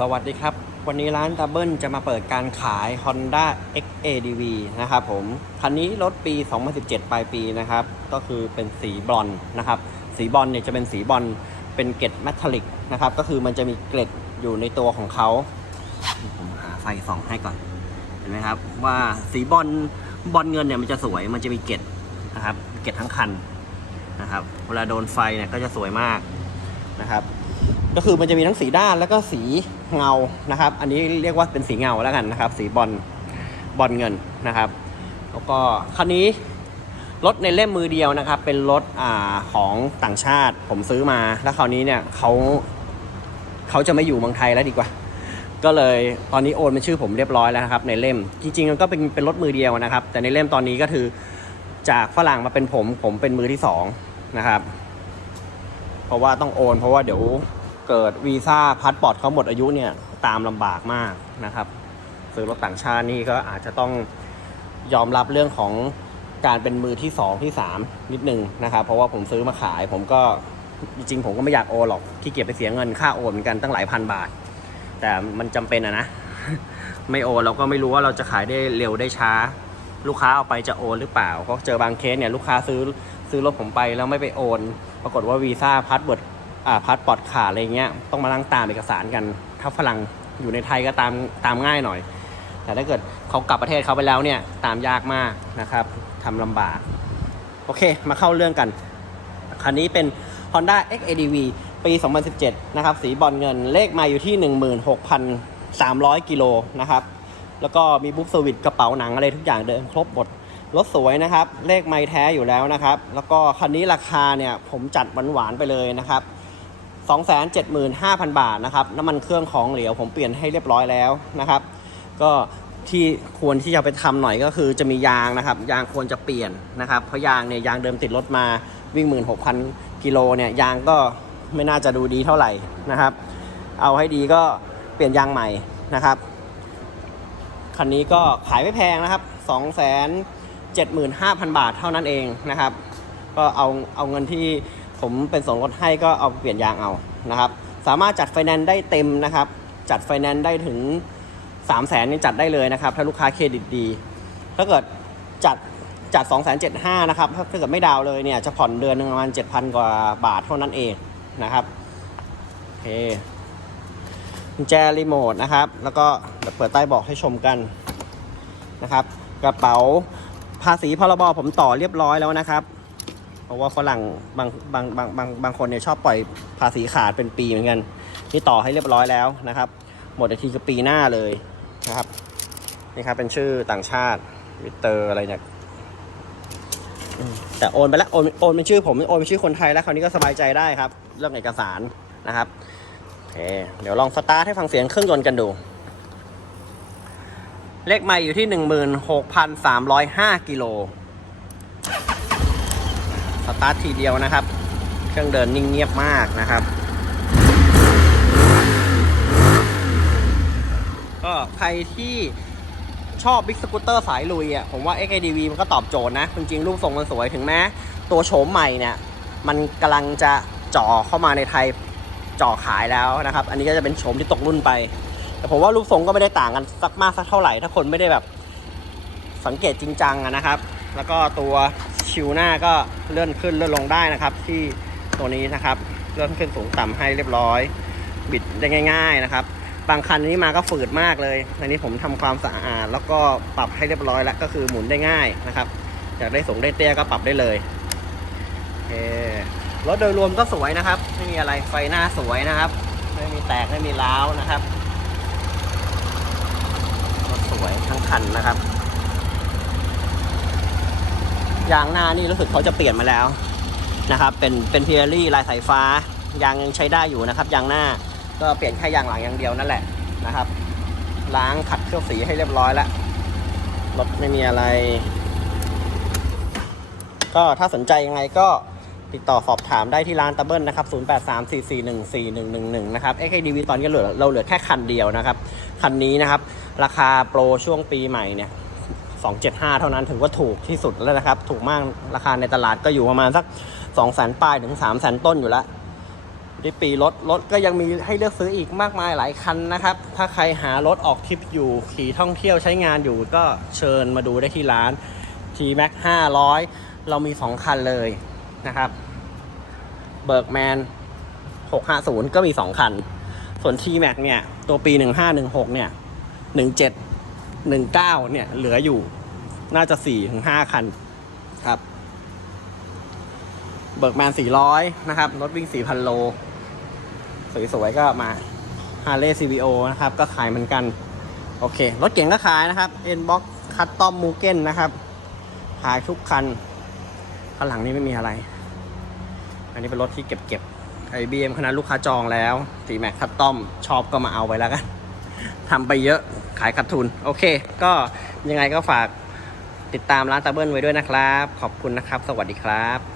สวัสดีครับ วันนี้ร้านดับเบิลจะมาเปิดการขาย Honda XADV นะครับผม คันนี้รถปี 2017 ปลายปีนะครับ ก็คือเป็นสีบรอนนะครับ สีบรอนเนี่ยจะเป็นสีบรอนเป็นเกล็ดแมทัลลิกนะครับ ก็คือมันจะมีเกล็ดอยู่ในตัวของเขา ผมหาไฟส่องให้ก่อน เห็นไหมครับ ว่าสีบอลบอลเงินเนี่ยมันจะสวย มันจะมีเกล็ดนะครับ เกล็ดทั้งคันนะครับ เวลาโดนไฟเนี่ยก็จะสวยมากนะครับ ก็คือมันจะมีทั้งสีด้านแล้วก็สีเงานะครับ อันนี้เรียกว่าเป็นสีเงาแล้วกันนะครับ สีบอลบอลเงินนะครับ แล้วก็คันนี้รถในเล่มมือเดียวนะครับ เป็นรถอ่าของต่างชาติผมซื้อมา แล้วคราวนี้เนี่ยเขาเขาจะไม่อยู่เมืองไทยแล้วดีกว่า ก็เลยตอนนี้โอนเป็นชื่อผมเรียบร้อยแล้วนะครับ ในเล่มจริงๆมันก็เป็นเป็นรถมือเดียวนะครับ แต่ในเล่มตอนนี้ก็คือจากฝรั่งมาเป็นผมผมเป็นมือที่สองนะครับ เพราะว่าต้องโอน เพราะว่าเดี๋ยว เกิดวีซ่าพาสปอร์ตเขาหมดอายุเนี่ยตามลำบากมากนะครับซื้อรถต่างชาตินี่ก็อาจจะต้องยอมรับเรื่องของการเป็นมือที่สองที่สามนิดนึงนะครับ เพราะว่าผมซื้อมาขาย ผมก็จริงผมก็ไม่อยากโอนหรอกขี้เกียจไปเสียเงินค่าโอนเหมือนกันตั้งหลายพันบาท แต่มันจำเป็นอะนะ ไม่โอนเราก็ไม่รู้ว่าเราจะขายได้เร็วได้ช้า ลูกค้าเอาไปจะโอนหรือเปล่าเพราะเจอบางเคสเนี่ยลูกค้าซื้อซื้อรถผมไปแล้วไม่ไปโอน ปรากฏว่าวีซ่าพาสเวิร์ด พาสปอร์ตขาดอะไรเงี้ยต้องมานั่งตามเอกสารกัน ถ้าฝรั่งอยู่ในไทยก็ตามตามง่ายหน่อย แต่ถ้าเกิดเขากลับประเทศเขาไปแล้วเนี่ยตามยากมากนะครับทำลำบาก โอเคมาเข้าเรื่องกัน คันนี้เป็น Honda XADV ปี 2017 นะครับ สีบอลเงินเลขไมาอยู่ที่ 16,300 กิโลนะครับ แล้วก็มีบุ๊กเซอร์วิสกระเป๋าหนังอะไรทุกอย่างเดิมครบหมดรถสวยนะครับ เลขไม้แท้อยู่แล้วนะครับ แล้วก็คันนี้ราคาเนี่ยผมจัดหวานๆไปเลยนะครับ 275,000 บาทนะครับน้ำมันเครื่องของเหลวผมเปลี่ยนให้เรียบร้อยแล้วนะครับ ก็ที่ควรที่จะไปทำหน่อยก็คือจะมียางนะครับ ยางควรจะเปลี่ยนนะครับ เพราะยางเนี่ยยางเดิมติดรถมาวิ่ง 16,000กิโลเนี่ยยางก็ไม่น่าจะดูดีเท่าไหร่นะครับ เอาให้ดีก็เปลี่ยนยางใหม่นะครับคันนี้ก็ขายไม่แพงนะครับ 2 7 5 0 0 0 บาทเท่านั้นเองนะครับ ก็เอาเอาเงินที่ ผมเป็นส่วนลดให้ก็เอาเปลี่ยนยางเอานะครับ สามารถจัดไฟแนนซ์ได้เต็มนะครับ จัดไฟแนนซ์ได้ถึง 3 0 0แสนนี่จัดได้เลยนะครับ ถ้าลูกค้าเครดิตดี ถ้าเกิดจัดจัด 2 7 5 0 0นะครับ ถ้าเกิดไม่ดาวเลยเนี่ยจะผ่อนเดือนหนึงประมาณ7,000 กว่าบาทเท่านั้นเองนะครับโอเคกุญแจรีโมทนะครับ แล้วก็เปิดใต้บอกให้ชมกันนะครับ กระเป๋าภาษีพรบผมต่อเรียบร้อยแล้วนะครับ เพราะว่าฝรั่งบางบางบางบางบางคนเนี่ยชอบปล่อยภาษีขาดเป็นปีเหมือนกันนี่ต่อให้เรียบร้อยแล้วนะครับ หมดอีกทีคือปีหน้าเลยนะครับนี่ครับเป็นชื่อต่างชาติวิเตอร์อะไรเนี่ยแต่โอนไปแล้วโอนโอนเป็นชื่อผมโอนเป็นชื่อคนไทยแล้วคราวนี้ก็สบายใจได้ครับ เรื่องเอกสารนะครับโอเคเดี๋ยวลองสตาร์ทให้ฟังเสียงเครื่องยนต์กันดู เลขไม่อยู่ที่ 16,305กิโล สตาร์ททีเดียวนะครับ เครื่องเดินนิ่งเงียบมากนะครับ ก็ใครที่ชอบบิ๊กสกูตเตอร์สายลุยอะผมว่า XADV มันก็ตอบโจทย์นะ จริงๆรูปทรงมันสวยถึงแม้ตัวโฉมใหม่เนี่ย มันกำลังจะจ่อเข้ามาในไทยจ่อขายแล้วนะครับ อันนี้ก็จะเป็นโฉมที่ตกรุ่นไป แต่ผมว่ารูปทรงก็ไม่ได้ต่างกันสักมากสักเท่าไหร่ ถ้าคนไม่ได้แบบสังเกตจริงจังนะครับ แล้วก็ตัว ชิวหน้าก็เลื่อนขึ้นเลื่อนลงได้นะครับ ที่ตัวนี้นะครับเลื่อนขึ้นสูงต่ำให้เรียบร้อย บิดได้ง่าย ๆนะครับ บางคันนี้มาก็ฝืดมากเลยอันนี้ผมทำความสะอาด แล้วก็ปรับให้เรียบร้อยแล้วก็คือหมุนได้ง่ายนะครับอยากได้สูงได้เตี้ยก็ปรับได้เลยโอเครถโดยรวมก็สวยนะครับ ไม่มีอะไรไฟหน้าสวยนะครับ ไม่มีแตกไม่มีร้าวนะครับรถสวยทั้งคันนะครับ ยางหน้านี่รู้สึกเขาจะเปลี่ยนมาแล้วนะครับ เป็นเป็นเพียรี่ลายสายฟ้ายางยังใช้ได้อยู่นะครับยางหน้าก็เปลี่ยนแค่ยางหลังอย่างเดียวนั่นแหละนะครับ ล้างขัดเคลือบสีให้เรียบร้อยแล้วรถไม่มีอะไร ก็ถ้าสนใจยังไงก็ติดต่อสอบถามได้ที่ร้านตะเบิลนะครับ 0834414111 นะครับ XKDV ตอนนี้เหลือเราเหลือแค่คันเดียวนะครับ คันนี้นะครับ ราคาโปรช่วงปีใหม่เนี่ย 275 เท่านั้นถือว่าถูกที่สุดแล้วนะครับ ถูกมากราคาในตลาดก็อยู่ประมาณสัก2 0 0 0 0ป้ายถึง3 0 0 0 0 ต้นอยู่แล้วที่ปีรถรถก็ยังมีให้เลือกซื้ออีกมากมายหลายคันนะครับ ถ้าใครหารถออกทริปอยู่ขี่ท่องเที่ยวใช้งานอยู่ก็เชิญมาดูได้ที่ร้าน T Max 500 เรามี 2 คันเลยนะครับเบิร์กแมน650 ก็มี 2 คัน ส่วน T Max เนี่ย ตัวปี 1516 เนี่ย 17 19 เนี่ย เหลืออยู่น่าจะ 4-5 คันครับ เบิร์กแมน 400 นะครับ รถวิ่ง 4,000 โล สวยๆก็มา h a r l e y CVO นะครับ ก็ขายเหมือนกัน โอเค รถเก่งก็ขายนะครับ N Box Custom Mugen นะครับ ขายทุกคันข้างหลังนี้ไม่มีอะไร อันนี้เป็นรถที่เก็บๆไอบีเอ็มคณะลูกค้าจองแล้วตีแม็กคัตตอมชอบก็มาเอาไปแล้วกัน ทำไปเยอะขายขาดทุน โอเค ก็ยังไงก็ฝากติดตามร้านตาเบิ้ลไว้ด้วยนะครับ ขอบคุณนะครับ สวัสดีครับ